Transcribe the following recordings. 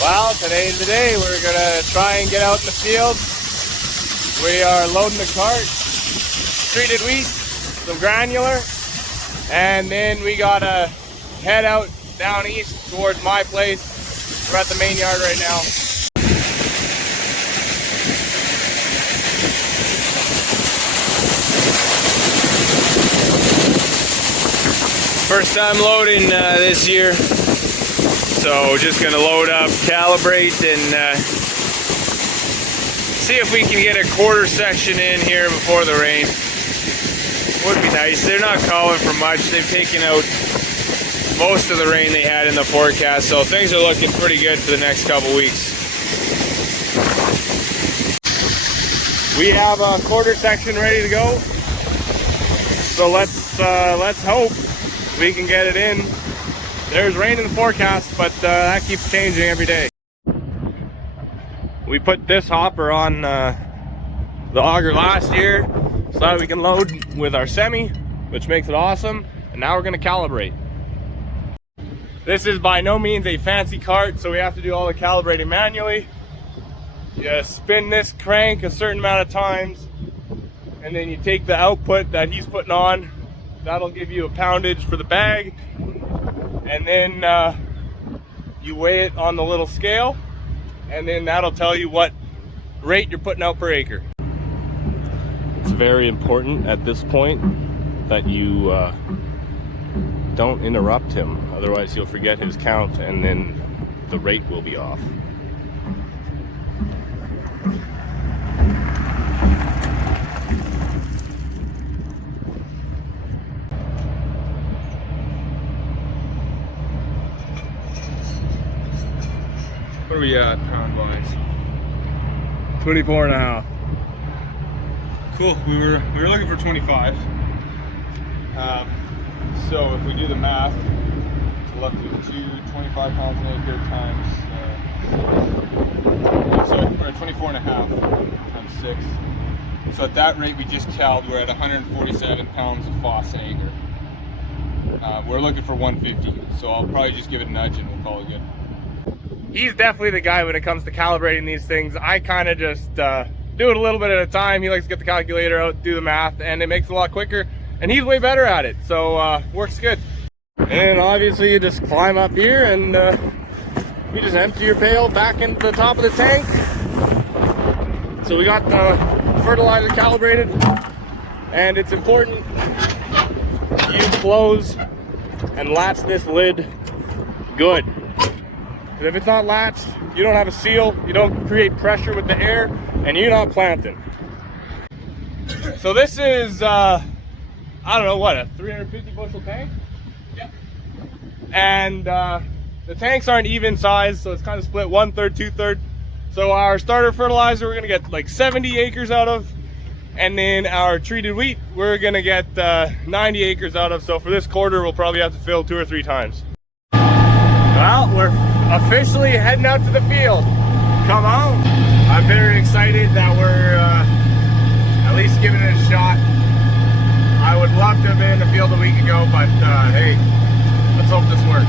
Well, today's the day. We're gonna try and get out in the field. We are loading the cart, treated wheat, some granular, and then we gotta head out down east towards my place. We're at the main yard right now. First time loading this year. So just gonna load up, calibrate, and see if we can get a quarter section in here before the rain. Would be nice. They're not calling for much. They've taken out most of the rain they had in the forecast, so things are looking pretty good for the next couple weeks. We have a quarter section ready to go, so let's hope we can get it in. There's rain in the forecast, but that keeps changing every day. We put this hopper on the auger last year so that we can load with our semi, which makes it awesome. And now we're gonna calibrate. This is by no means a fancy cart, so we have to do all the calibrating manually. You spin this crank a certain amount of times, and then you take the output that he's putting on. That'll give you a poundage for the bag. And then you weigh it on the little scale, and then that'll tell you what rate you're putting out per acre. It's very important at this point that you don't interrupt him, otherwise you'll forget his count and then the rate will be off. What are we at pound wise? 24.5. Cool. We were looking for 25. So if we do the math, it's 25 pounds an acre times or 24.5 times 6. So at that rate we just called, we're at 147 pounds of phos an acre. We're looking for 150, so I'll probably just give it a nudge and we'll call it good. He's definitely the guy when it comes to calibrating these things. I kind of just do it a little bit at a time. He likes to get the calculator out, do the math, and it makes it a lot quicker. And he's way better at it, so works good. And obviously you just climb up here and you just empty your pail back into the top of the tank. So we got the fertilizer calibrated, and it's important you close and latch this lid good. Because if it's not latched, you don't have a seal, you don't create pressure with the air, and you're not planting. So this is, I don't know, what, a 350 bushel tank? Yep. And the tanks aren't even size, so it's kind of split 1/3, 2/3. So our starter fertilizer, we're gonna get like 70 acres out of, and then our treated wheat, we're gonna get 90 acres out of. So for this quarter, we'll probably have to fill 2 or 3 times. Well, we're officially heading out to the field. Come on. I'm very excited that we're at least giving it a shot. I would love to have been in the field a week ago, but hey, let's hope this works.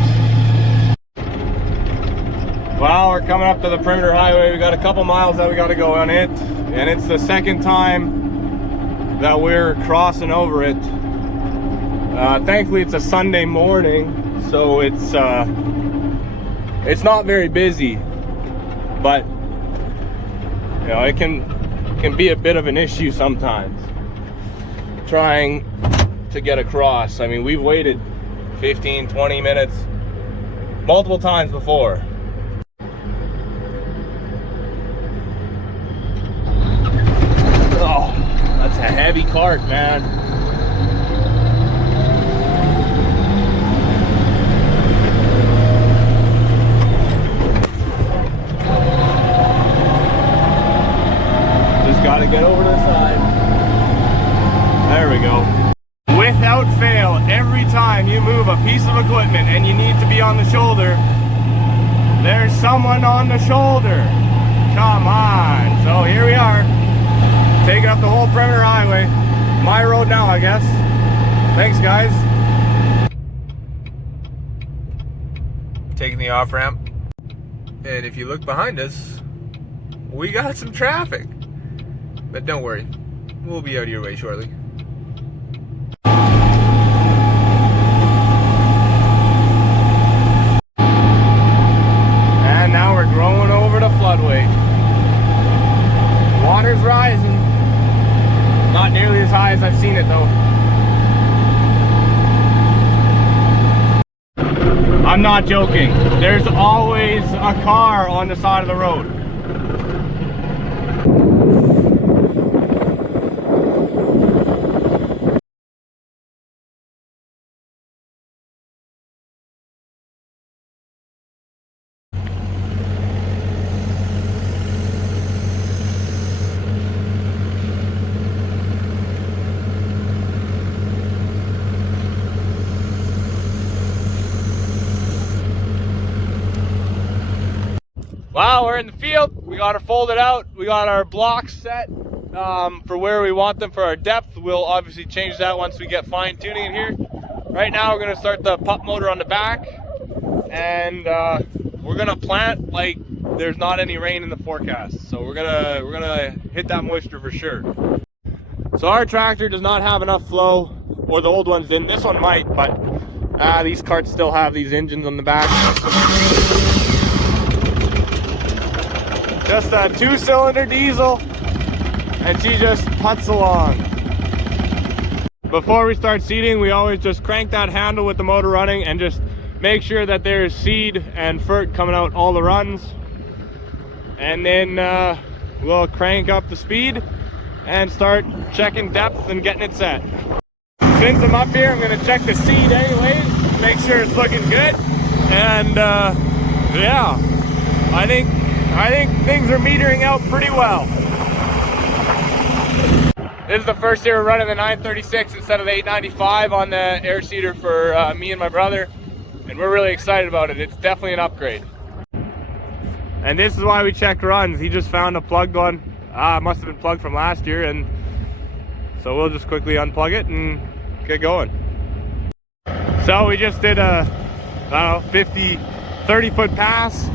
Well, we're coming up to the perimeter highway. We got a couple miles that we got to go on it, and it's the second time that we're crossing over it. Thankfully, it's a Sunday morning, so it's not very busy, but you know, it can be a bit of an issue sometimes trying to get across. I mean, we've waited 15, 20 minutes multiple times before. Oh, that's a heavy cart, man. Gotta get over to the side. There we go. Without fail, every time you move a piece of equipment and you need to be on the shoulder, there's someone on the shoulder. Come on. So here we are, taking up the whole perimeter highway. My road now, I guess. Thanks, guys. Taking the off ramp. And if you look behind us, we got some traffic. But don't worry, we'll be out of your way shortly. And now we're growing over the floodway. Water's rising. Not nearly as high as I've seen it though. I'm not joking. There's always a car on the side of the road. Wow, we're in the field. We got her folded out. We got our blocks set for where we want them for our depth. We'll obviously change that once we get fine tuning it here. Right now we're gonna start the pump motor on the back, and we're gonna plant like there's not any rain in the forecast. So we're gonna hit that moisture for sure. So our tractor does not have enough flow, or the old ones didn't. This one might, but these carts still have these engines on the back. Just a 2-cylinder diesel, and she just putts along. Before we start seeding, we always just crank that handle with the motor running and just make sure that there's seed and fert coming out all the runs. And then we'll crank up the speed and start checking depth and getting it set. Since I'm up here, I'm gonna check the seed anyways, make sure it's looking good. And yeah, I think things are metering out pretty well. This is the first year we're running the 936 instead of the 895 on the air seeder for me and my brother, and we're really excited about it. It's definitely an upgrade. And this is why we check runs. He just found a plugged one. It must have been plugged from last year, and so we'll just quickly unplug it and get going. So we just did a, I don't know, 30-foot pass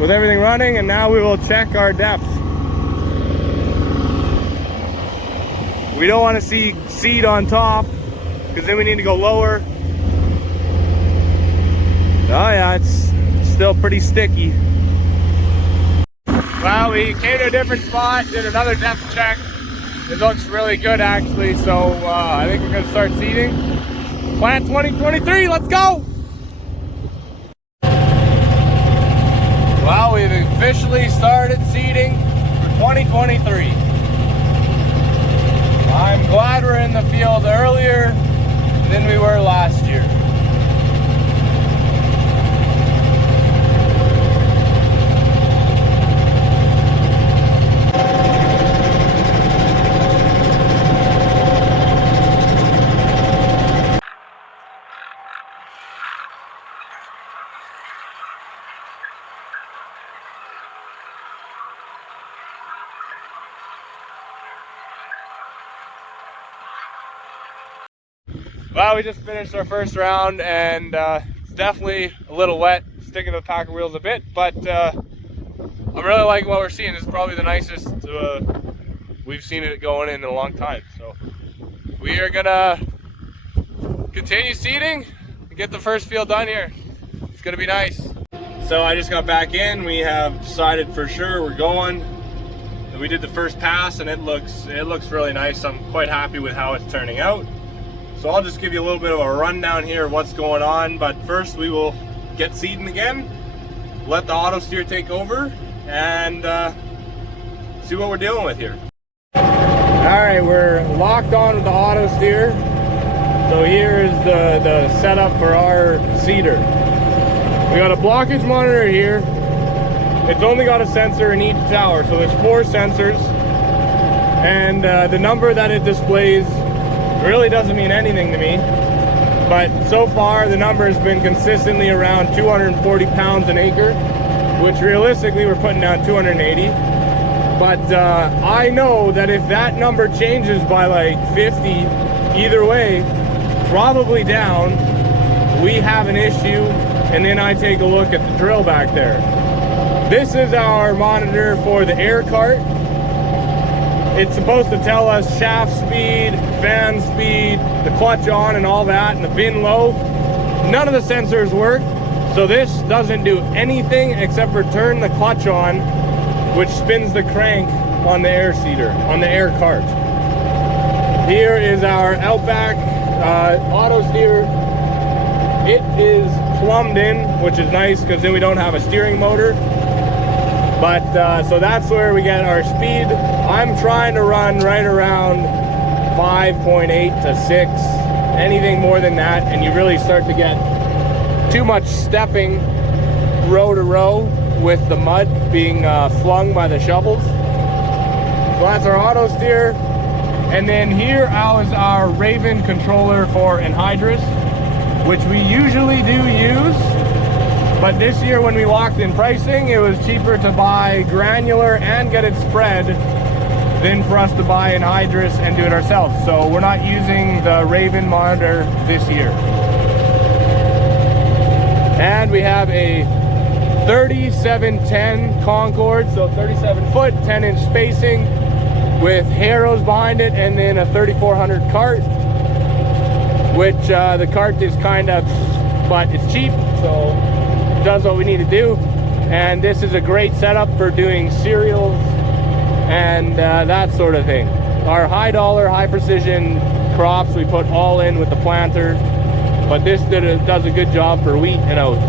with everything running, and now we will check our depth. We don't want to see seed on top, because then we need to go lower. Oh yeah, it's still pretty sticky. Well, we came to a different spot, did another depth check. It looks really good actually, so I think we're going to start seeding. Plant 2023, let's go! Well, we've officially started seeding for 2023. I'm glad we're in the field earlier than we were last year. Well, we just finished our first round, and it's definitely a little wet, sticking to the packer wheels a bit, but I'm really liking what we're seeing. This is probably the nicest we've seen it going in a long time. So we are gonna continue seeding and get the first field done here. It's gonna be nice. So I just got back in. We have decided for sure we're going. We did the first pass, and it looks really nice. I'm quite happy with how it's turning out. So I'll just give you a little bit of a rundown here of what's going on, but first we will get seeding again, let the auto steer take over, and see what we're dealing with here. Alright, we're locked on with the auto steer. So here is the setup for our seeder. We got a blockage monitor here. It's only got a sensor in each tower, so there's 4 sensors, and the number that it displays really doesn't mean anything to me, but so far the number has been consistently around 240 pounds an acre, which realistically we're putting down 280. But I know that if that number changes by like 50 either way, probably down, we have an issue, and then I take a look at the drill back there. This is our monitor for the air cart. It's supposed to tell us shaft speed, fan speed, the clutch on and all that, and the bin low. None of the sensors work, so this doesn't do anything except for turn the clutch on, which spins the crank on the air seeder, on the air cart. Here is our Outback auto steer. It is plumbed in, which is nice because then we don't have a steering motor. But so that's where we get our speed. I'm trying to run right around 5.8 to 6. Anything more than that, and you really start to get too much stepping row to row with the mud being flung by the shovels. So that's our auto steer. And then here is our Raven controller for anhydrous, which we usually do use. But this year when we walked in pricing, it was cheaper to buy granular and get it spread than for us to buy anhydrous and do it ourselves. So we're not using the Raven monitor this year. And we have a 3710 Concord, so 37 foot, 10-inch spacing with harrows behind it, and then a 3400 cart, which the cart is kind of, but it's cheap, so it does what we need to do. And this is a great setup for doing cereals and that sort of thing. Our high dollar, high precision crops we put all in with the planter, but this does a good job for wheat and oats.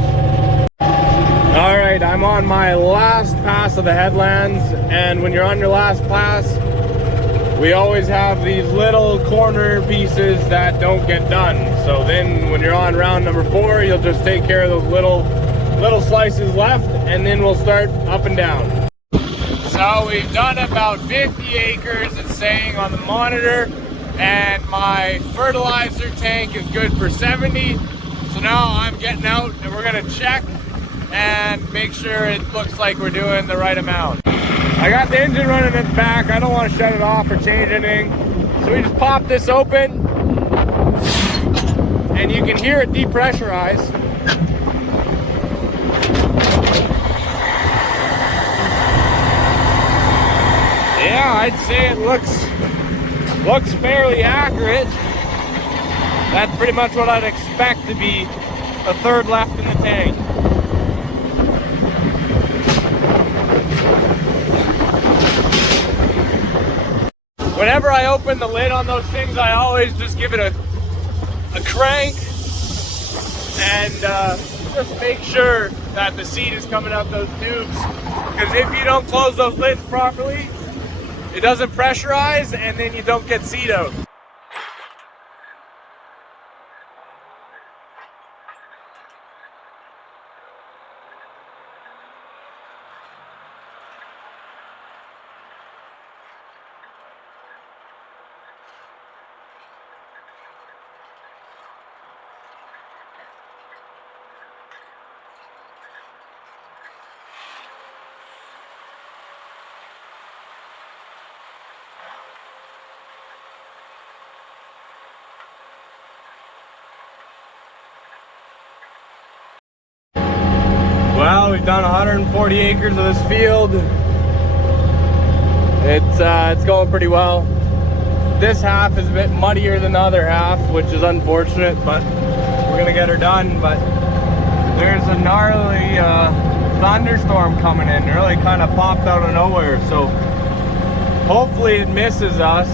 All right, I'm on my last pass of the headlands, and when you're on your last pass, we always have these little corner pieces that don't get done. So then when you're on round number 4, you'll just take care of those little slices left, and then we'll start up and down. So we've done about 50 acres, it's saying on the monitor, and my fertilizer tank is good for 70. So now I'm getting out and we're gonna check and make sure it looks like we're doing the right amount. I got the engine running in the back. I don't want to shut it off or change anything. So we just pop this open and you can hear it depressurize. Yeah, I'd say it looks fairly accurate. That's pretty much what I'd expect to be a third left in the tank. Whenever I open the lid on those things, I always just give it a crank and just make sure that the seed is coming out those tubes. Because if you don't close those lids properly, it doesn't pressurize and then you don't get seed out. Well, we've done 140 acres of this field. It's going pretty well. This half is a bit muddier than the other half, which is unfortunate, but we're gonna get her done. But there's a gnarly thunderstorm coming in. It really kind of popped out of nowhere, so hopefully it misses us.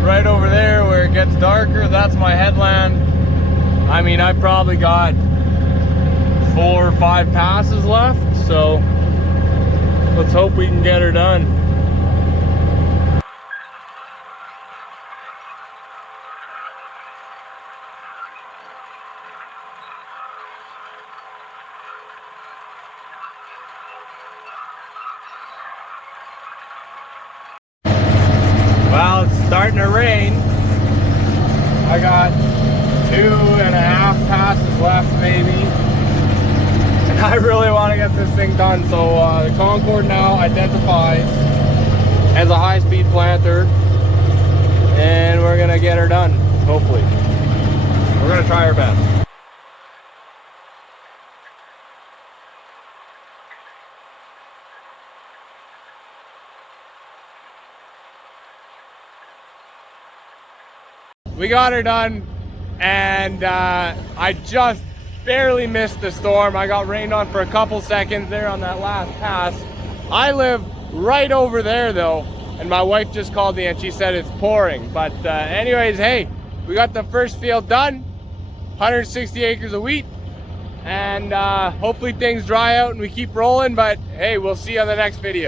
Right over there where it gets darker, that's my headland. I mean, I probably got 4 or 5 passes left, so let's hope we can get her done. starting to rain. I got 2.5 passes left maybe. And I really want to get this thing done. So the Concord now identifies as a high-speed planter. And we're gonna get her done, hopefully. We're gonna try our best. We got her done, and I just barely missed the storm. I got rained on for a couple seconds there on that last pass. I live right over there though, and my wife just called me and she said it's pouring. But anyways, hey, we got the first field done, 160 acres of wheat, and hopefully things dry out and we keep rolling. But hey, we'll see you on the next video.